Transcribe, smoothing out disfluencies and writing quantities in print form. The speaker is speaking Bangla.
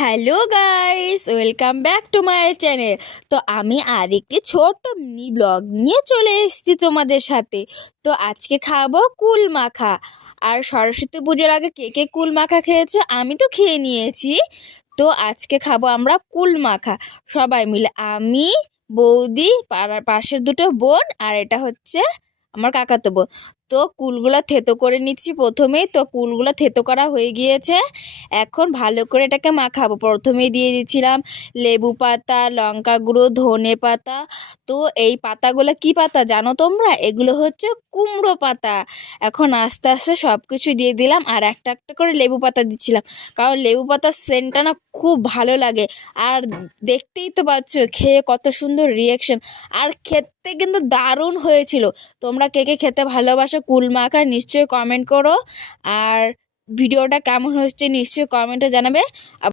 Hello guys, welcome back to my channel. তো আমি আরেকটি ছোট্ট মিনি ব্লগ নিয়ে চলে এসেছি তোমাদের সাথে। তো আজকে খাবো কুল মাখা। আর সরস্বতী পুজোর আগে কে কে কুল মাখা খেয়েছো? আমি তো খেয়ে নিয়েছি। তো আজকে খাবো আমরা কুল মাখা সবাই মিলে, আমি, বৌদি, পাড়ার পাশের দুটো বোন, আর এটা হচ্ছে আমার কাকাতো বোন। তো কুলগুলো থেতো করে নিচ্ছি প্রথমেই। তো কুলগুলো থেতো করা হয়ে গিয়েছে, এখন ভালো করে এটাকে মাখাবো। প্রথমেই দিয়ে দিয়েছিলাম লেবু পাতা, লঙ্কা গুঁড়ো, ধনে পাতা। তো এই পাতাগুলো কি পাতা জানো তোমরা? এগুলো হচ্ছে কুমড়ো পাতা। এখন আস্তে আস্তে সব কিছু দিয়ে দিলাম, আর একটা একটা করে লেবু পাতা দিচ্ছিলাম, কারণ লেবু পাতার সেন্টটা না খুব ভালো লাগে। আর দেখতেই তো পাচ্ছ খেয়ে কত সুন্দর রিয়াকশন, আর খেতে কিন্তু দারুণ হয়েছিল। তোমরা কে কে খেতে ভালোবাসো কুল মাখা নিশ্চয়ই কমেন্ট করো, আর ভিডিওটা কেমন হচ্ছে নিশ্চয়ই কমেন্টে জানাবে।